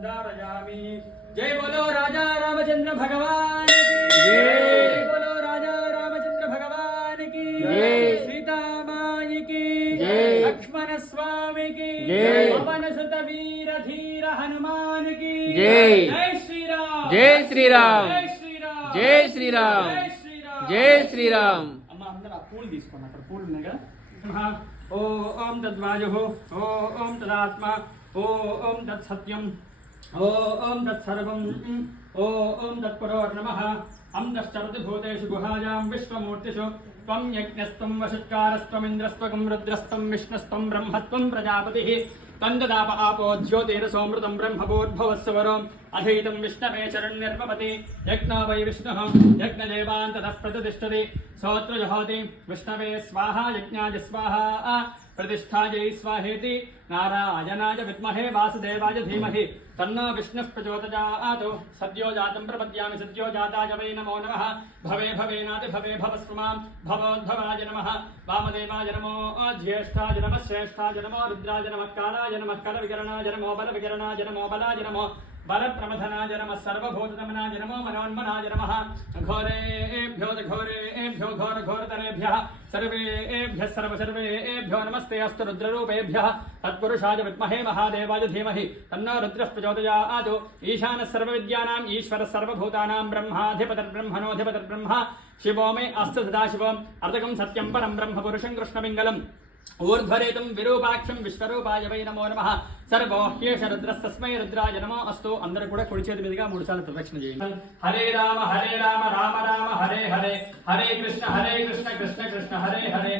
धारयामि जय बोलो राजा रामचंद्र भगवान की जय। बोलो राजा रामचंद्र भगवान की जय। सीता माई की जय। लक्ष्मण स्वामी की जय। पवन सुत वीर धीर हनुमान की जय। जय श्री राम जय श्री राम जय श्री राम जय श्री राम जय श्री राम జై శ్రీరామ్ అమ్మ అందరూ ఆ పూలు తీసుకోండి అక్కడ పూలు ఉన్నాయి కదా మహా ఓ ఓం తద్వాయు ఓ ఓం తదాత్మ ఓ ఓం తత్ సత్యం ఓం తత్సర్వం. ఓం తత్పురోర్నమ అం తశ్చరతి భూతేషు గుహాయాం విశ్వమూర్తిషు. త్వం యజ్ఞస్తం వశుత్కారస్త్వమింద్రస్త్వకం రుద్రస్తం విష్ణుస్తం బ్రహ్మత్వం ప్రజాపతి. తందదాప ఆపో జ్యోతిర సోమృతం బ్రహ్మభూర్భవస్వరం అధీతం విష్ణవే చరణ్యర్వపతి. యజ్ఞో వై విష్ణు. యజ్ఞదేవాన్ తతః ప్రతిష్టతి సోత్రజహోతి విష్ణవే స్వాహ యజ్ఞాయ స్వాహ. प्रतिष्ठायै स्वाहेति नारायणाय विद्महे वासुदेवाय धीमहि। तन्नो विष्णुः प्रचोदयात्। सद्यो जातं प्रपद्यामि, सद्यो जाताय वै नमो नमः। भवे भवेनाति भवे भवस्व माँ भवोद्भवाय नमः। वामदेवाय नमो ज्येष्ठाय नमः, श्रेष्ठाय नमो रुद्राय नमः कालाय नमः, करविकरणाय नमो बलविकरणाय नमो बलाय नमो। बलप्रमथनाय अस्त सर्वभूततमनाय नमो मनोन्मनाय नमः। घोरेभ्यो घोरेभ्यो घोरघोरतरेभ्यः सर्वेभ्यः सर्वसर्वेभ्यो नमस्ते अस्तु रुद्ररूपेभ्यः। तत्पुरुषाय विद्महे महादेवाय धीमहि, तन्नो रुद्रः सर्वविद्यानाम् सर्वभूतानां ब्रह्माधिपतिर्ब्रह्मणोऽधिपतिर्ब्रह्म। शिवो मे अस्तु सदाशिवम् పరం ఊర్ధ్వరేతం విరూపాక్షం విశ్వరూపాయ వై నమో నమ సర్వోహ్యేష రుద్రస్తస్మై రుద్రాయ నమో అస్తు అందరూ కూడా కుడి చేతి మీదుగా మూడు సార్లు ప్రదక్షిణ చేయండి. హరే రామ హరే రామ రామ రామ హరే హరే హరే కృష్ణ హరే కృష్ణ కృష్ణ కృష్ణ హరే హరే.